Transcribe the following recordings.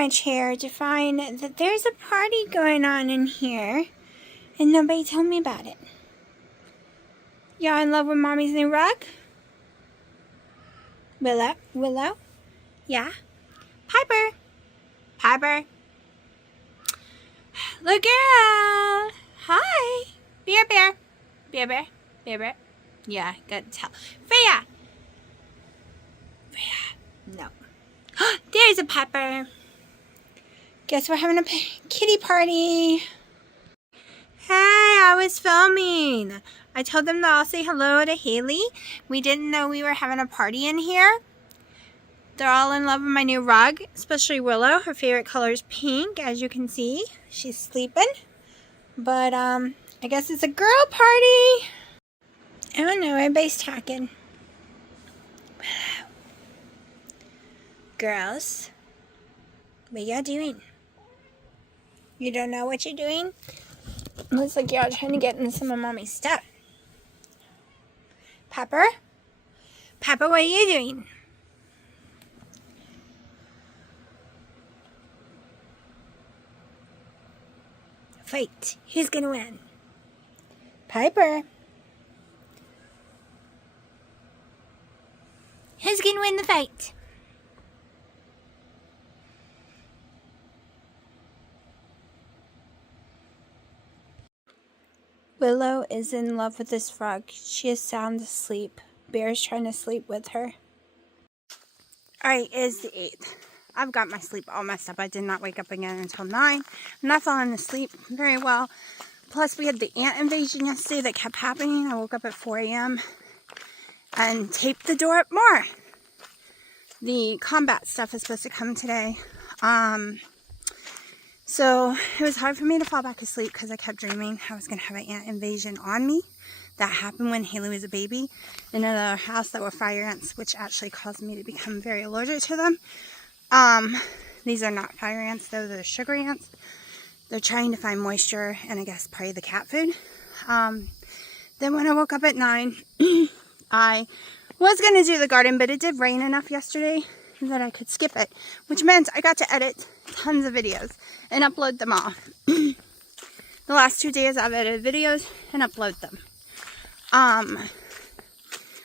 my chair to find that there's a party going on in here, and nobody told me about it. Y'all in love with Mommy's new rug? Willow? Willow? Yeah? Piper? Piper? Look, girl! Hi! Bear, bear. Bear, bear. Bear, bear. Yeah, good to tell. Freya! Freya. No. There's a Piper. Guess we're having a kitty party. Hey, I was filming. I told them to all say hello to Haley. We didn't know we were having a party in here. They're all in love with my new rug, especially Willow. Her favorite color is pink, as you can see. She's sleeping. But, I guess it's a girl party. I don't know, everybody's talking. Willow. Girls, what y'all doing? You don't know what you're doing? Looks like y'all trying to get into some of Mommy's stuff. Pepper? Pepper, what are you doing? Fight. Who's gonna win? Piper. Who's gonna win the fight? Willow is in love with this rug. She is sound asleep. Bear's trying to sleep with her. Alright, it is the 8th. I've got my sleep all messed up. I did not wake up again until 9. I'm not falling asleep very well. Plus, we had the ant invasion yesterday that kept happening. I woke up at 4 a.m. and taped the door up more. The combat stuff is supposed to come today. So it was hard for me to fall back asleep because I kept dreaming I was going to have an ant invasion on me. That happened when Haley was a baby in another house that were fire ants, which actually caused me to become very allergic to them. These are not fire ants though, they're sugar ants. They're trying to find moisture and I guess probably the cat food. Then when I woke up at 9, I was going to do the garden, but it did rain enough yesterday that I could skip it, which meant I got to edit tons of videos and upload them all. The last 2 days I've edited videos and upload them. I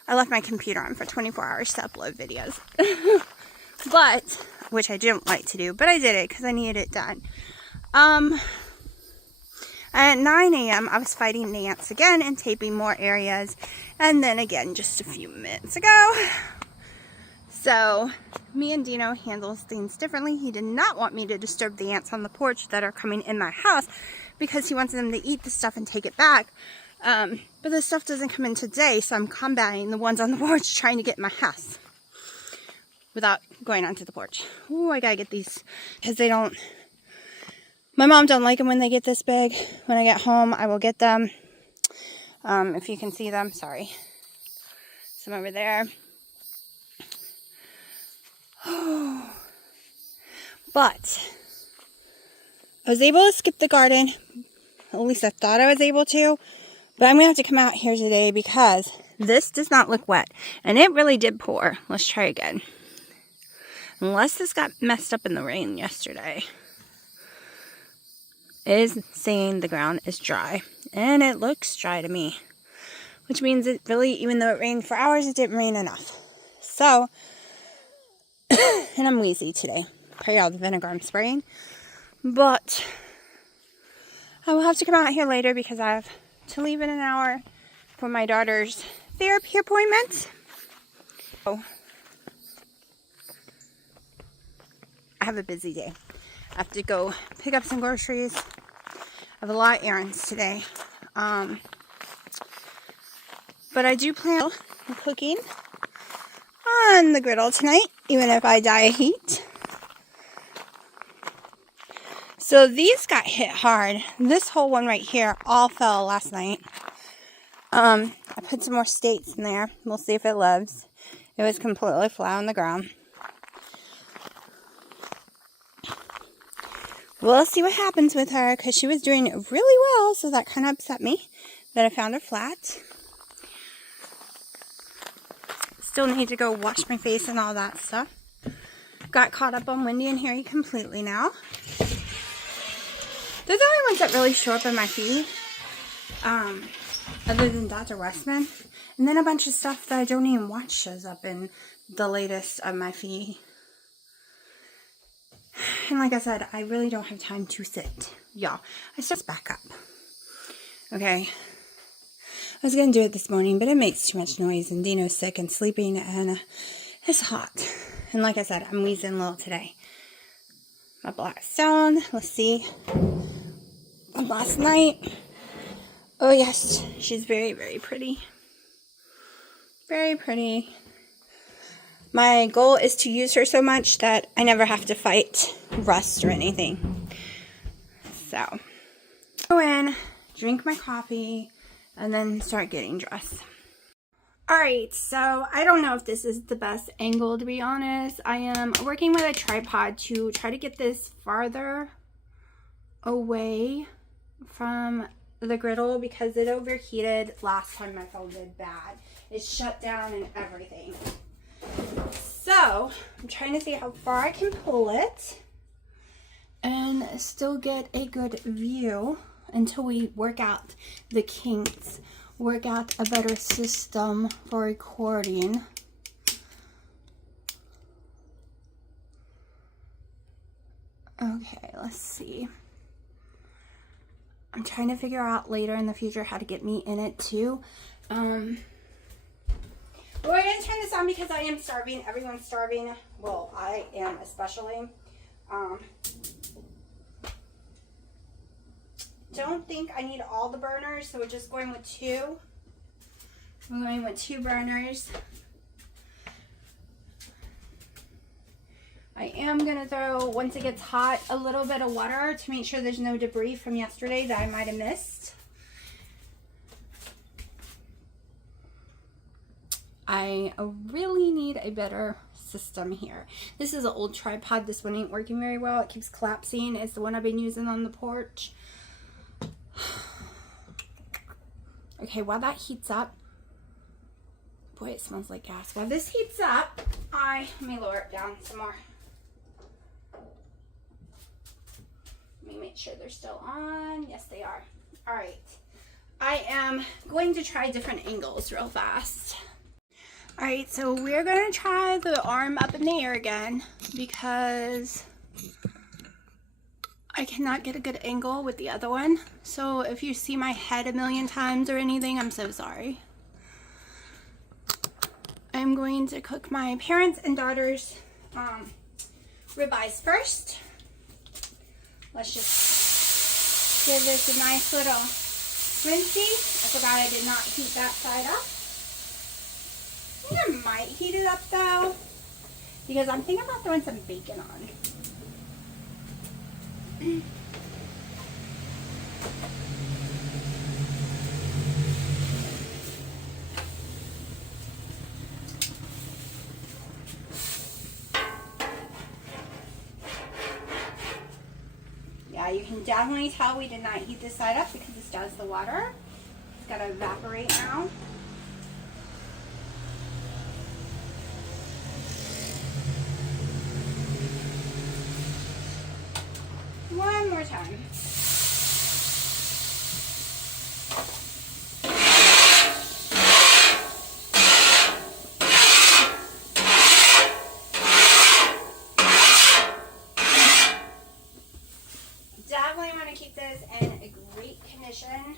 left my computer on for 24 hours to upload videos. But, which I didn't like to do, but I did it because I needed it done. At 9 a.m. I was fighting the ants again and taping more areas. And then again, just a few minutes ago. So, me and Dino handles things differently. He did not want me to disturb the ants on the porch that are coming in my house because he wants them to eat the stuff and take it back. But the stuff doesn't come in today, so I'm combating the ones on the porch trying to get in my house without going onto the porch. Ooh, I gotta get these because they don't... My mom don't like them when they get this big. When I get home, I will get them. If you can see them, sorry. Some over there. But I was able to skip the garden. At least I thought I was able to. But I'm going to have to come out here today because this does not look wet. And it really did pour. Let's try again. Unless this got messed up in the rain yesterday. It is saying the ground is dry. And it looks dry to me. Which means it really, even though it rained for hours, it didn't rain enough. So, and I'm wheezy today. Probably all the vinegar I'm spraying. But I will have to come out here later because I have to leave in an hour for my daughter's therapy appointment. So, I have a busy day. I have to go pick up some groceries. I have a lot of errands today. But I do plan on cooking on the griddle tonight, even if I die of heat. So these got hit hard. This whole one right here all fell last night. I put some more steaks in there. We'll see if it lives. It was completely flat on the ground. We'll see what happens with her because she was doing really well, so that kind of upset me that I found her flat. Still need to go wash my face and all that stuff. got caught up on Wendy and Harry completely now. They're the only ones that really show up in my feed, other than Dr. Westman. And then a bunch of stuff that I don't even watch shows up in the latest of my feed. And like I said, I really don't have time to sit. Y'all, I start back up. Okay. I was going to do it this morning, but it makes too much noise. And Dino's sick and sleeping, and it's hot. And like I said, I'm wheezing a little today. My blackstone, let's see. From last night. Oh yes, she's very, very pretty. Very pretty. My goal is to use her so much that I never have to fight rust or anything. So, go in, drink my coffee, and then start getting dressed. Alright, so I don't know if this is the best angle, to be honest. I am working with a tripod to try to get this farther away from the griddle because it overheated last time my phone did bad. It shut down and everything. So, I'm trying to see how far I can pull it and still get a good view until we work out the kinks, work out a better system for recording. Okay, let's see. I'm trying to figure out later in the future how to get meat in it too. But we're going to turn this on because I am starving. Everyone's starving. Well, I am especially. Don't think I need all the burners, so we're just going with 2. I'm going with 2 burners. I am going to throw, once it gets hot, a little bit of water to make sure there's no debris from yesterday that I might have missed. I really need a better system here. This is an old tripod. This one ain't working very well. It keeps collapsing. It's the one I've been using on the porch. Okay, while that heats up, boy, it smells like gas. While this heats up, let me lower it down some more. Let me make sure they're still on. Yes, they are. All right. I am going to try different angles real fast. All right, so we're going to try the arm up in the air again because I cannot get a good angle with the other one. So if you see my head a million times or anything, I'm so sorry. I'm going to cook my parents' and daughters' ribeyes first. Let's just give this a nice little rinsey. I forgot I did not heat that side up. I think I might heat it up though, because I'm thinking about throwing some bacon on. Yeah, you can definitely tell we did not heat this side up because this does the water. It's got to evaporate now. One more time. Definitely want to keep this in a great condition.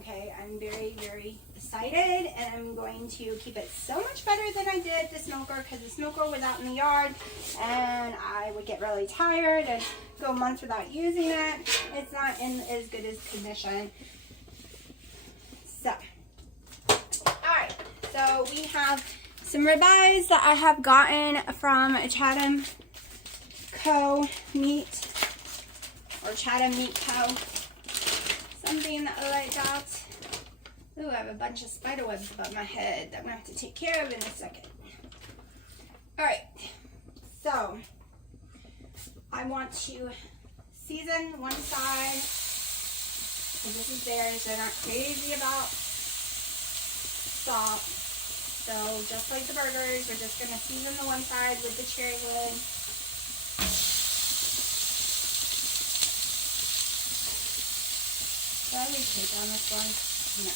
Okay, I'm very, very excited, and I'm going to keep it so much better than I did the smoker, because the smoker was out in the yard and I would get really tired and go months without using it. It's not in as good as condition. So, alright, so we have some ribeyes that I have gotten from Chatham Co. Meat, or Chatham Meat Co. Something like that. Ooh, I have a bunch of spider webs above my head that I'm going to have to take care of in a second. Alright, so I want to season one side. And this is theirs. They're not crazy about salt. So just like the burgers, we're just going to season the one side with the cherry lid. Did I leave tape on this one? No.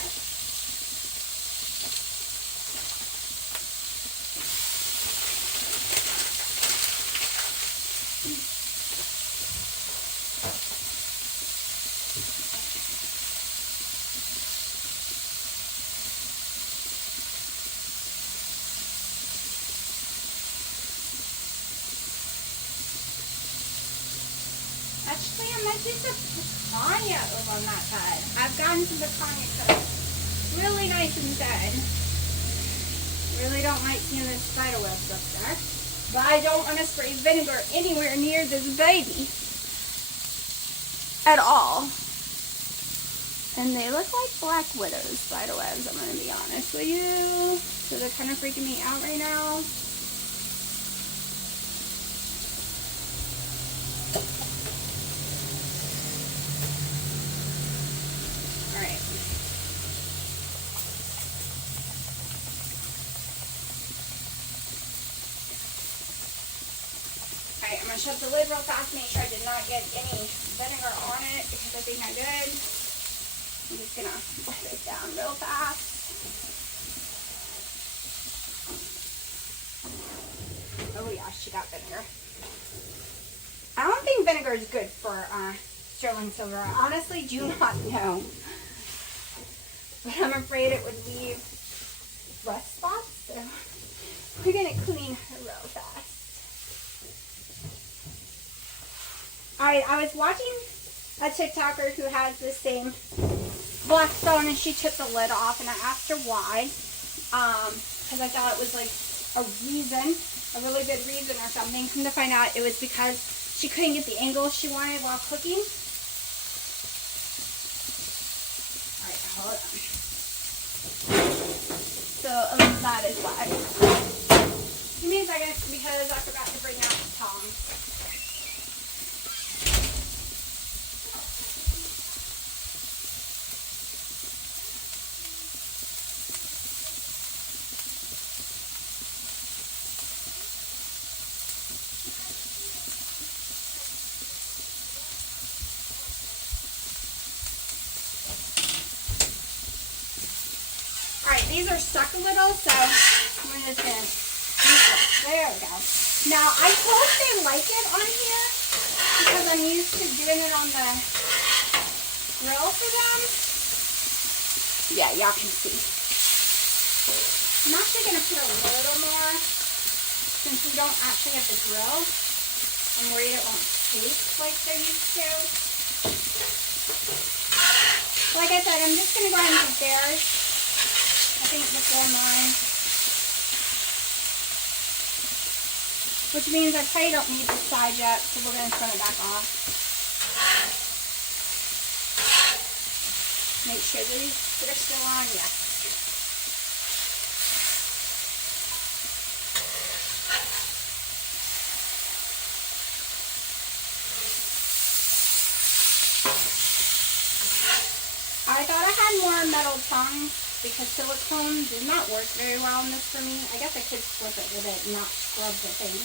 Actually, I might do some picanha over on that side. I've gotten some picanha cooked. Really nice and good. Really don't like seeing the spider webs up there. But I don't want to spray vinegar anywhere near this baby. At all. And they look like black widows spider webs, I'm going to be honest with you. So they're kind of freaking me out right now. I'm going to shut the lid real fast, make sure I did not get any vinegar on it because I think I did. I'm just going to wipe it down real fast. Oh yeah, she got vinegar. I don't think vinegar is good for sterling silver. I honestly do not know. But I'm afraid it would leave rust spots, so we're going to clean her real fast. Alright, I was watching a TikToker who has the same blackstone, and she took the lid off, and I asked her why. Because I thought it was like a reason, a really good reason or something. Come to find out, it was because she couldn't get the angle she wanted while cooking. Alright, hold on. So that is why. Give me a second because I forgot to bring out the tongs. These are stuck a little, so we're just going to use it. There we go. Now, I hope they like it on here because I'm used to doing it on the grill for them. Yeah, y'all can see. I'm actually going to put a little more since we don't actually have the grill. I'm worried it won't taste like they're used to. Like I said, I'm just going to go ahead and do theirs. I think before mine, which means I probably don't need this side yet, so we're going to turn it back off. Make sure they're still on, yes. I thought I had more metal tongs, because silicone did not work very well in this for me. I guess I could flip it with it and not scrub the thing.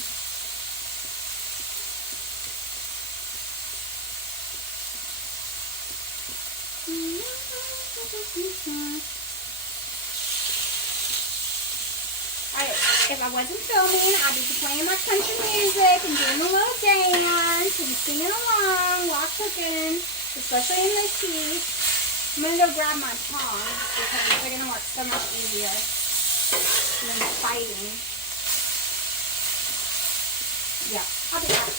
Alright, if I wasn't filming, I'd be playing my country music and doing a little dance and singing along while cooking, especially in this heat. I'm going to go grab my tongs because they're going to work so much easier than fighting. Yeah, I'll be back.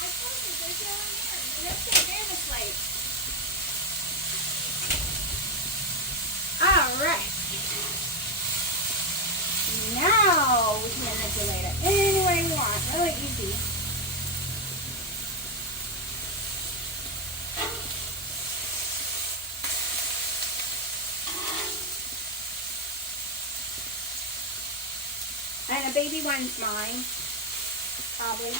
I told you, there's no one there. You're just going to bear this late. Alright, now we can manipulate it any way we want, really easy. And a baby one's mine, probably.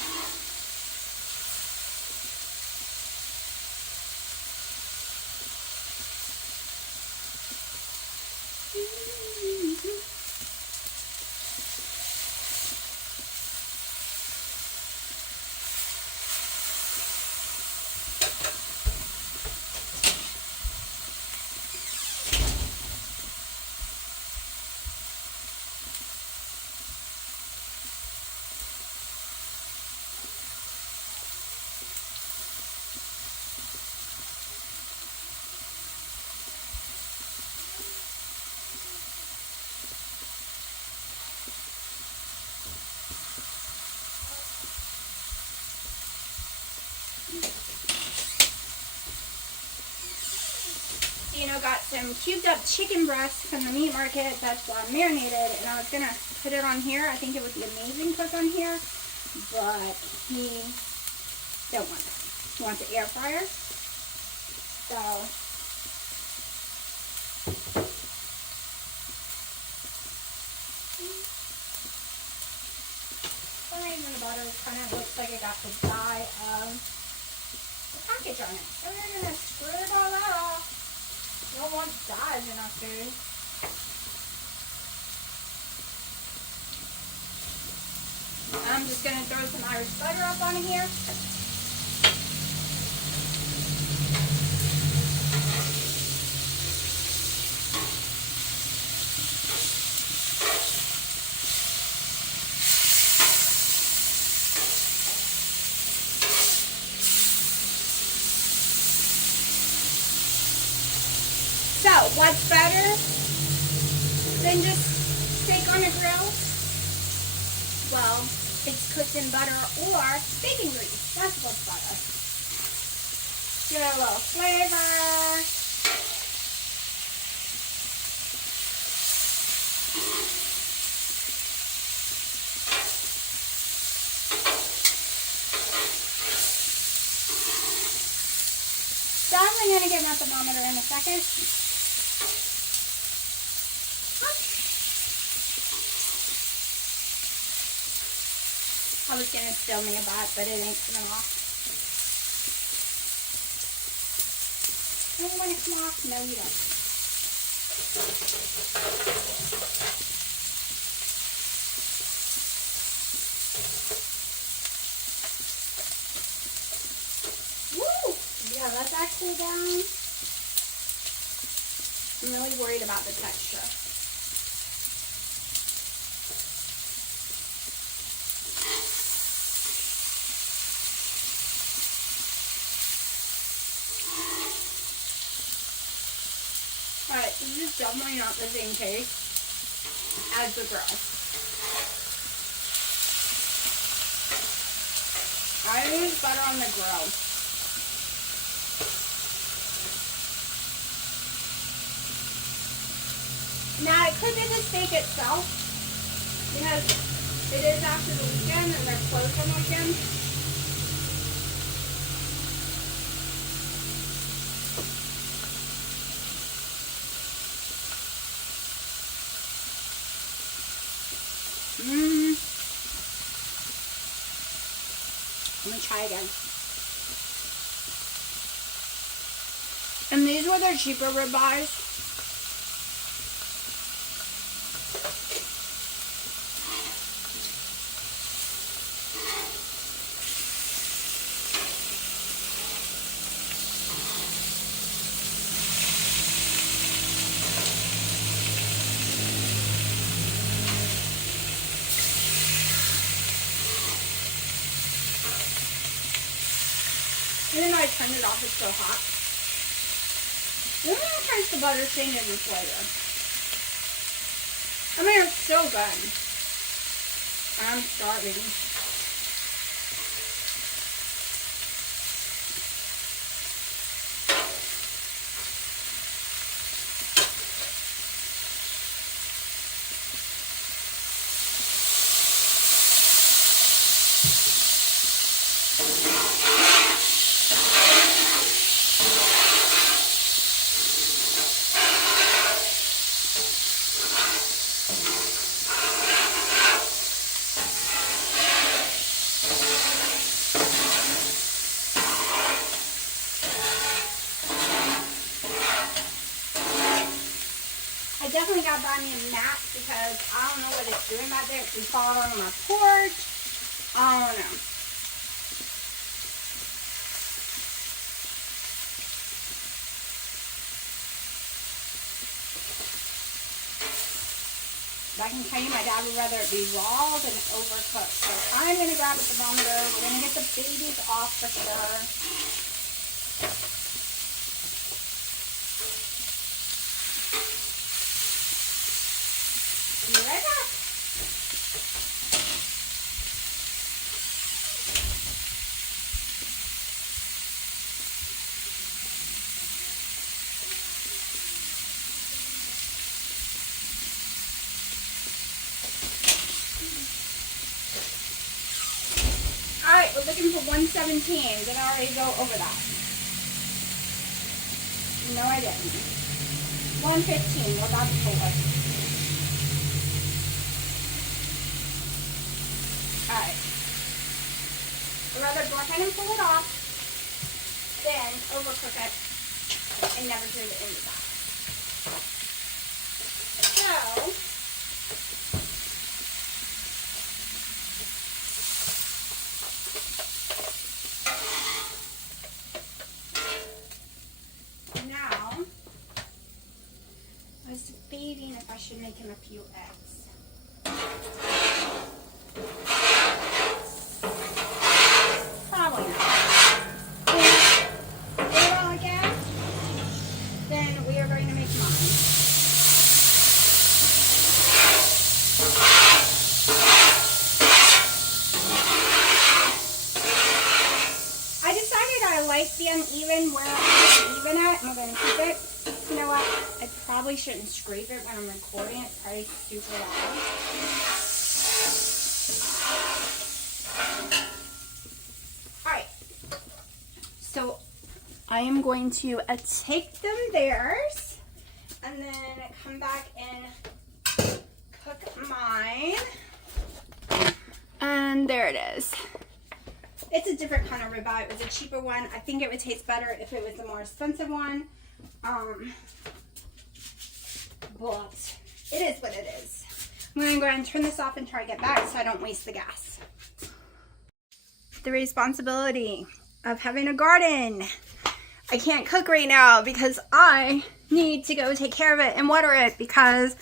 Got some cubed up chicken breasts from the meat market. That's marinated, and I was gonna put it on here. I think it would be amazing cook on here, but he don't want that. He wants an air fryer. So for some reason the butter kind of looks like it got the dye of the package on it. So we're gonna screw it all off. You don't want dyes in our food. I'm just going to throw some Irish butter up on here. So, what's better than just steak on a grill? Well, it's cooked in butter or bacon grease. That's what's better. Get a little flavor. So I'm going to get my thermometer in a second. I was going to spill me a bat, but it ain't coming off. Don't you want it to come off? No, you don't. Woo! Yeah, let that cool down. I'm really worried about the texture. Alright, this is definitely not the same taste as the grill. I use butter on the grill. Now, it could be the steak itself, because it is after the weekend and they're closed on the weekend. Let me try again. And these were their cheaper ribeyes. Even though I turned it off, it's so hot. Then sometimes the butter changes its flavor. I mean, it's so good. I'm starving. definitely got to buy me a mat because I don't know what it's doing back there. It's been falling on my porch. I don't know. But I can tell you my dad would rather it be raw than overcooked. So I'm going to grab a thermometer. We're going to get the babies off for sure. Be right back. Alright, we're looking for 117. Did I already go over that? No, I didn't. 115. Well, that's forward. Alright. I'd rather go ahead and pull it off than overcook it and never hear the end of that. So, now, I was debating if I should make him a few eggs. Probably not. If they don't again, then we are going to make mine. I decided I like the uneven where I'm even at, and we're going to keep it. You know what? I probably shouldn't scrape it when I'm recording. It's probably super loud. Alright. So, I am going to take them theirs and then come back and cook mine. And there it is. It's a different kind of ribeye. It was a cheaper one. I think it would taste better if it was a more expensive one. But it is what it is. I'm going to go ahead and turn this off and try to get back so I don't waste the gas. The responsibility of having a garden. I can't cook right now because I need to go take care of it and water it because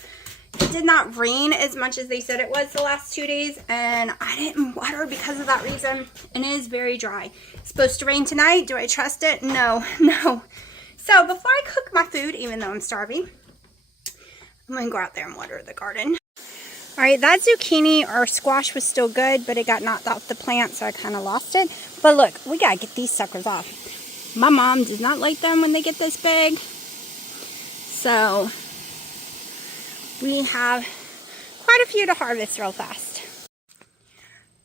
it did not rain as much as they said it was the last 2 days, and I didn't water because of that reason, and it is very dry. It's supposed to rain tonight. Do I trust it? No. So before I cook my food, even though I'm starving, I'm going to go out there and water the garden. Alright, that zucchini or squash was still good, but it got knocked off the plant, so I kind of lost it. But look, we got to get these suckers off. My mom does not like them when they get this big. So, we have quite a few to harvest real fast.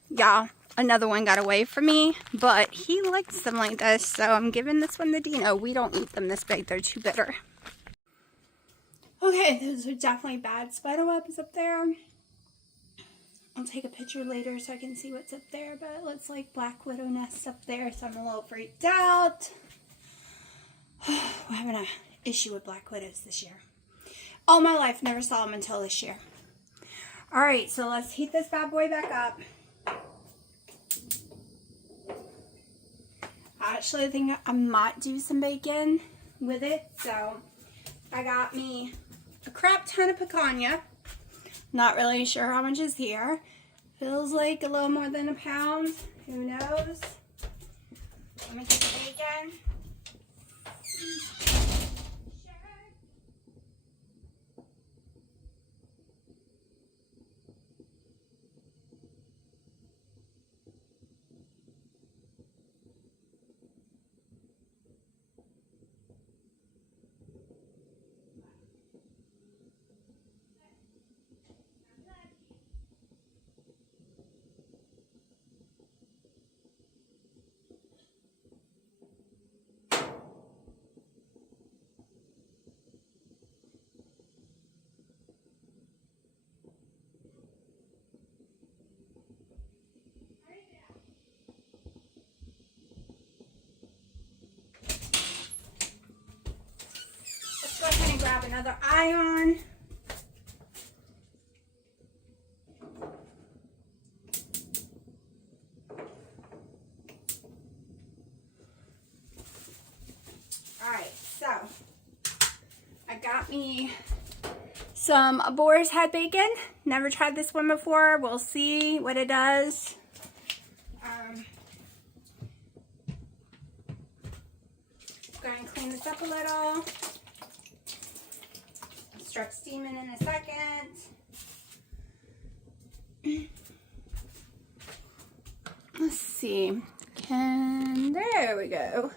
Y'all, another one got away from me, but he likes them like this, so I'm giving this one to Dino. We don't eat them this big. They're too bitter. Okay, those are definitely bad spider webs up there. I'll take a picture later so I can see what's up there, but it looks like black widow nests up there, so I'm a little freaked out. We're having an issue with black widows this year. All my life, never saw them until this year. Alright, so let's heat this bad boy back up. I actually think I might do some bacon with it, so I got me a crap ton of picanha. Not really sure how much is here. Feels like a little more than a pound. Who knows? Let me get the bacon. Grab another iron. some boar's head bacon. Never tried this one before. We'll see what it does. Go ahead and clean this up a little. Start steaming in a second. Let's see. There we go.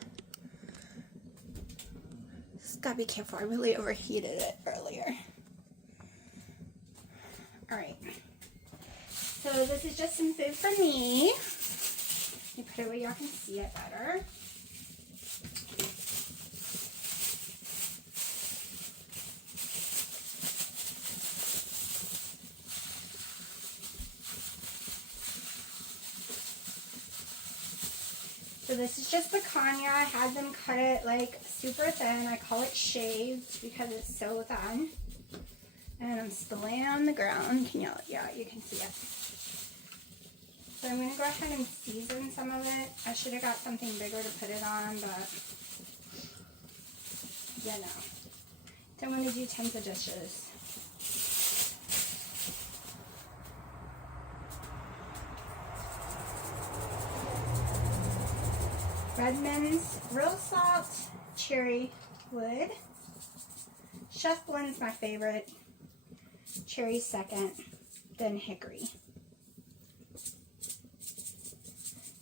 Just gotta be careful. I really overheated it earlier. Alright. So this is just some food for me. Let me put it where y'all can see it better. So this is just picanha. I had them cut it like super thin. I call it shaved because it's so thin. And I'm spilling it on the ground. Can y'all, yeah, you can see it. So I'm going to go ahead and season some of it. I should have got something bigger to put it on, but you know, don't want to do tons of dishes. Redmond's real salt, cherry wood. Chef Blend's my favorite. Cherry second, then hickory.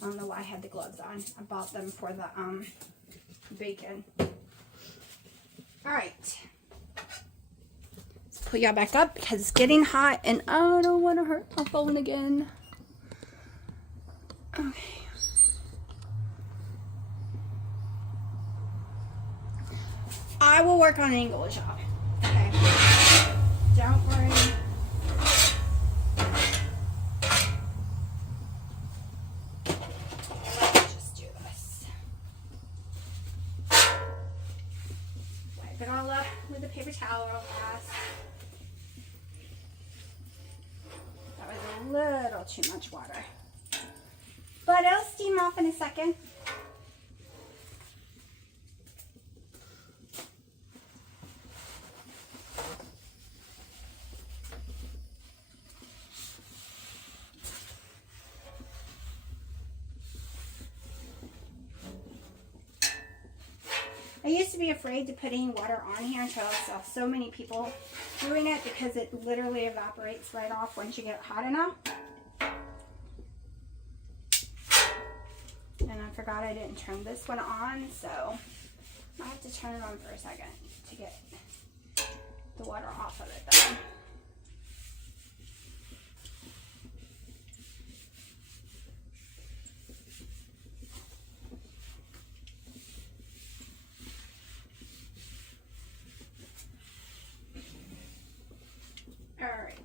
I don't know why I had the gloves on. I bought them for the bacon. Alright. Let's put y'all back up because it's getting hot and I don't want to hurt my phone again. Okay. I will work on angles, y'all. Okay. Don't worry. Let's just do this. Wipe it all up with a paper towel real fast. That was a little too much water. But it'll steam off in a second. I used to be afraid to put any water on here until I saw so many people doing it because it literally evaporates right off once you get it hot enough. And I forgot I didn't turn this one on, so I have to turn it on for a second to get the water off of it though. Alright.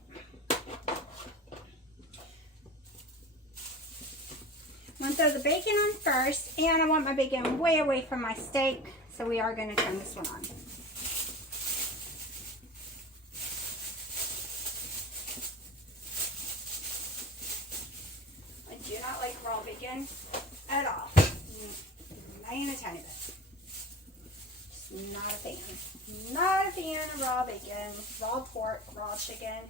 I'm going to throw the bacon on first, and I want my bacon way away from my steak, so we are going to turn this one on. I do not like raw bacon at all. Not even a tiny bit. Just not a fan. Not a fan of raw bacon, raw pork, raw chicken.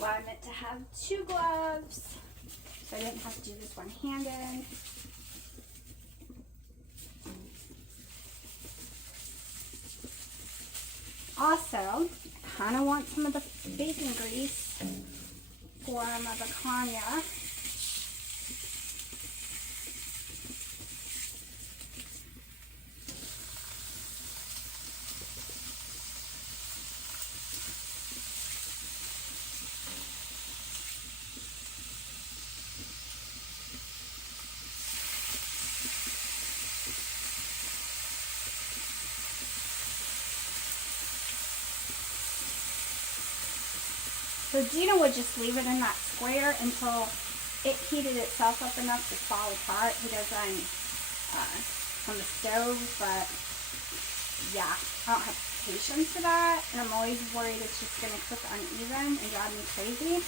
Well, I meant to have 2 gloves, so I didn't have to do this one-handed. Also, I kind of want some of the bacon grease for my picanha. So Gina would just leave it in that square until it heated itself up enough to fall apart. He does on the stove, but yeah, I don't have patience for that, and I'm always worried it's just going to cook uneven and drive me crazy.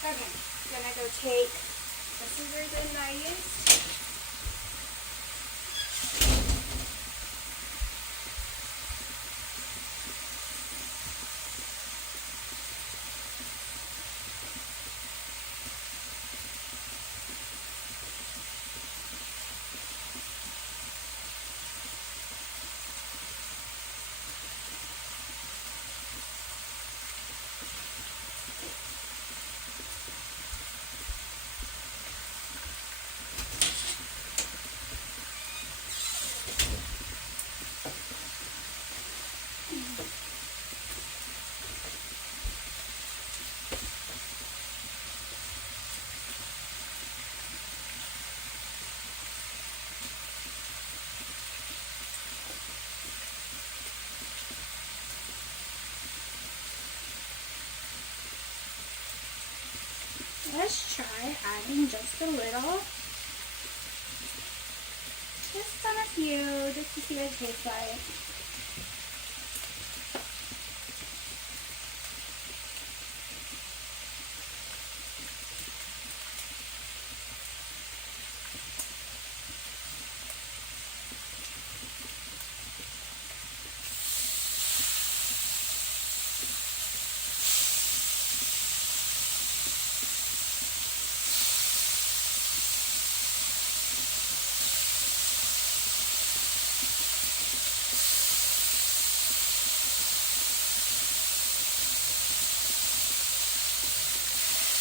Okay, I'm going to go take the scissors in that I used. Let's try adding just a little. Just on a few, just to see what it tastes like.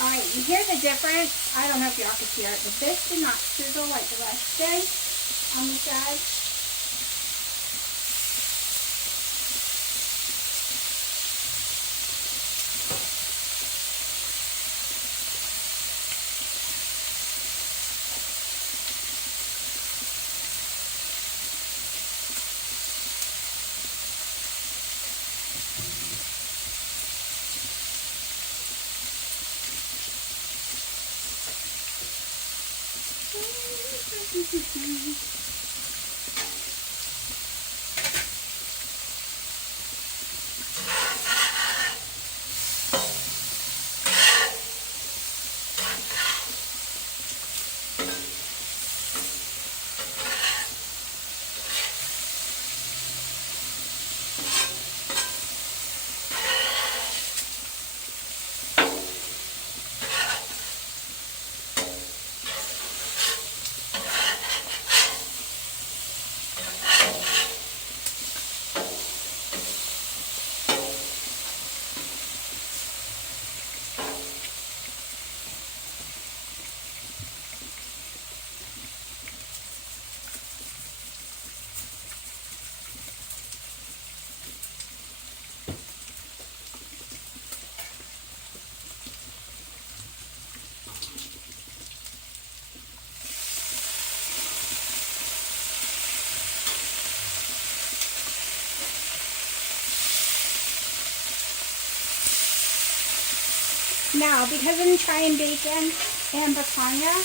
Alright, you hear the difference? I don't know if y'all could hear it, but this did not sizzle like the rest did on the side. Now, because I'm trying bacon and picanha,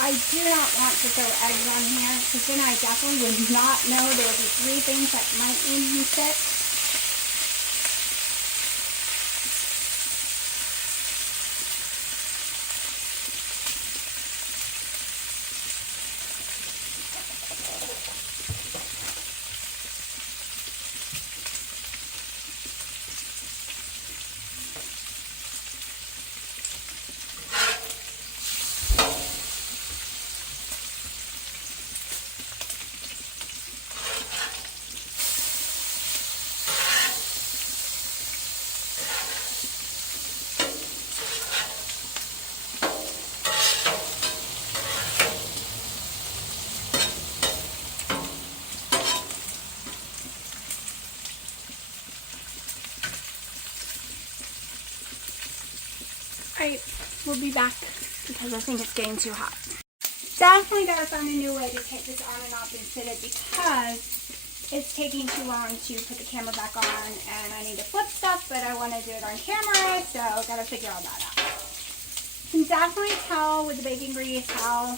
I do not want to throw eggs on here, because then I definitely would not know there would be 3 things that might need to be fixed. Alright, we'll be back because I think it's getting too hot. Definitely gotta find a new way to take this on and off and fit it because it's taking too long to put the camera back on, and I need to flip stuff, but I want to do it on camera, so gotta figure all that out. You can definitely tell with the bacon grease how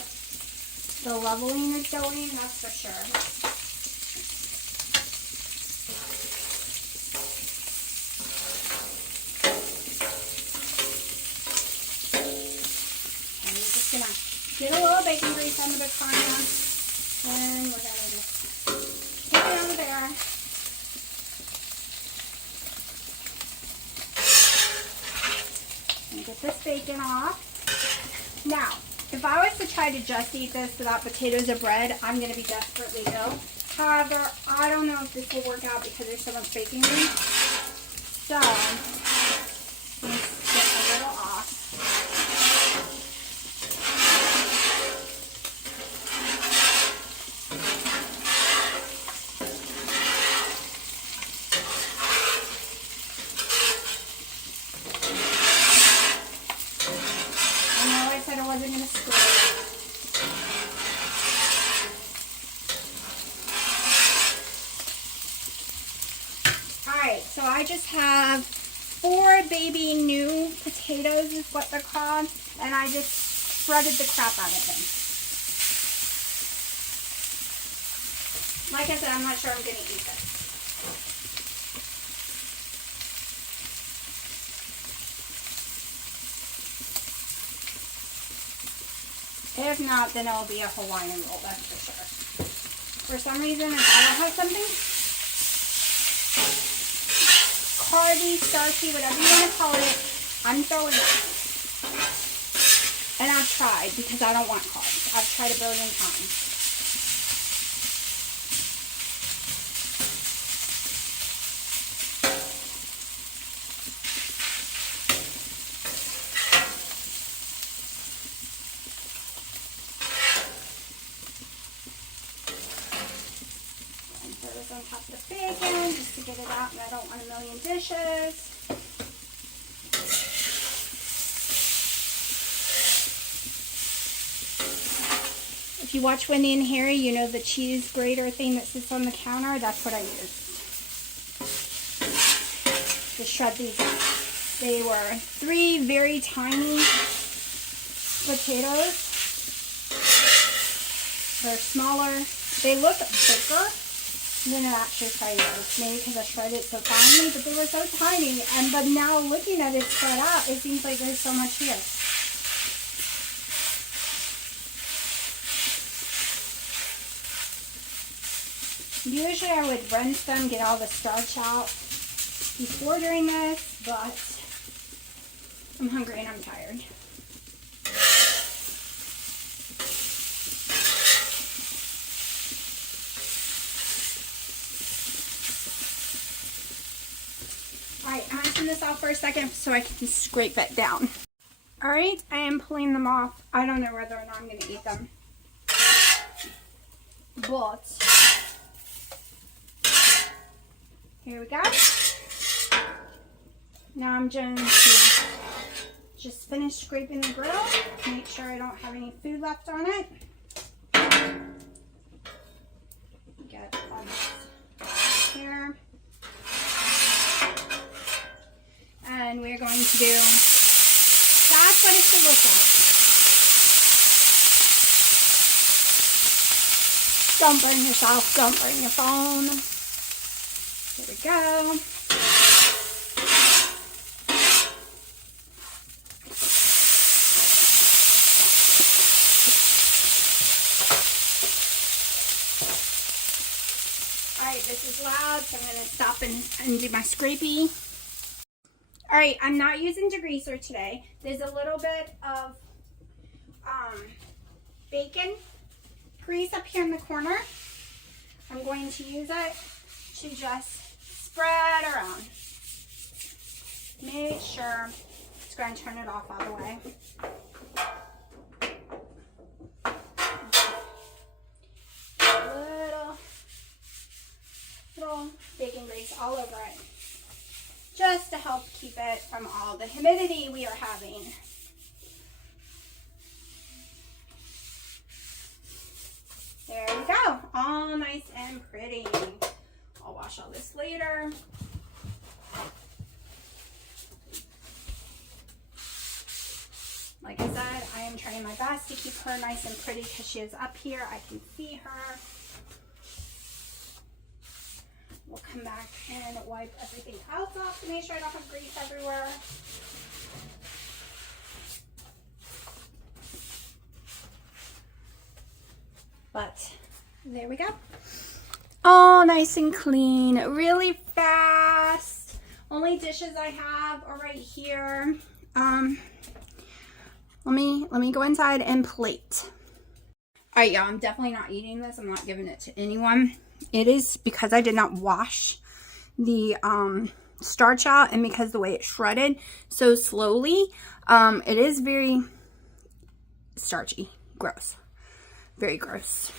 the leveling is going, that's for sure. And we're just gonna get a little bacon grease on the bacon, and we're gonna just take it over there. And get this bacon off. Now, if I was to try to just eat this without potatoes or bread, I'm going to be desperately ill. However, I don't know if this will work out because there's so much bacon grease. So, let's get a little off. I wasn't going to scrape. Alright, so I just have 4 baby new potatoes is what they're called, and I just shredded the crap out of them. Like I said, I'm not sure I'm going to eat this. If not, then it'll be a Hawaiian roll, that's for sure. For some reason, if I don't have something carby, starchy, whatever you want to call it, I'm throwing it. And I've tried because I don't want carbs. I've tried a billion times. On top of the bacon just to get it out, and I don't want a million dishes. If you watch Wendy and Harry, you know the cheese grater thing that sits on the counter, that's what I used to shred these up. They were 3 very tiny potatoes. They're smaller. They look bigger than it actually probably was. Maybe because I shredded it so finely, but they were so tiny. But now looking at it spread out, it seems like there's so much here. Usually I would rinse them, get all the starch out before doing this, but I'm hungry and I'm tired. Alright, I'm going to turn this off for a second so I can scrape it down. Alright, I am pulling them off. I don't know whether or not I'm going to eat them. But here we go. Now I'm going to just finish scraping the grill. Make sure I don't have any food left on it. Get all this here. And we're going to do, that's what it should look like. Don't burn yourself, don't burn your phone. There we go. Alright, this is loud, so I'm going to stop and do my scrapey. Alright, I'm not using degreaser today. There's a little bit of bacon grease up here in the corner. I'm going to use it to just spread around. Make sure, just going to turn it off all the way. Little bacon grease all over it, just to help keep it from all the humidity we are having. all nice and pretty. I'll wash all this later. Like I said, I am trying my best to keep her nice and pretty because she is up here. I can see her. We'll come back and wipe everything else off to make sure I don't have grease everywhere. But there we go. All nice and clean, really fast. Only dishes I have are right here. Let me go inside and plate. All right, y'all, I'm definitely not eating this. I'm not giving it to anyone. It is because I did not wash the starch out, and because the way it's shredded so slowly, it is very starchy. Gross. Very gross.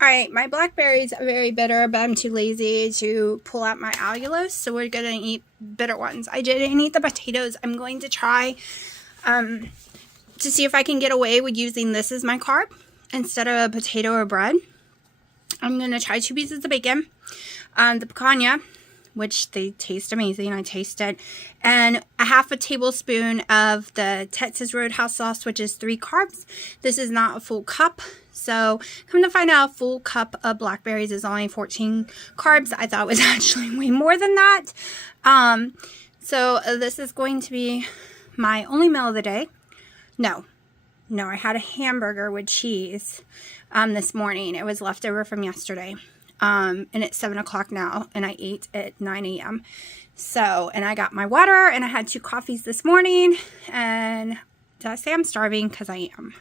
All right, my blackberries are very bitter, but I'm too lazy to pull out my allulose, so we're going to eat bitter ones. I didn't eat the potatoes. I'm going to try to see if I can get away with using this as my carb instead of a potato or bread. I'm going to try 2 pieces of bacon, the picanha, which they taste amazing. I tasted, and a half a tablespoon of the Texas Roadhouse sauce, which is 3 carbs. This is not a full cup. So come to find out, a full cup of blackberries is only 14 carbs. I thought it was actually way more than that. So this is going to be my only meal of the day. No, I had a hamburger with cheese this morning. It was leftover from yesterday. And it's 7 o'clock now, and I ate at 9 a.m. So, and I got my water, and I had 2 coffees this morning, and did I say I'm starving? Because I am.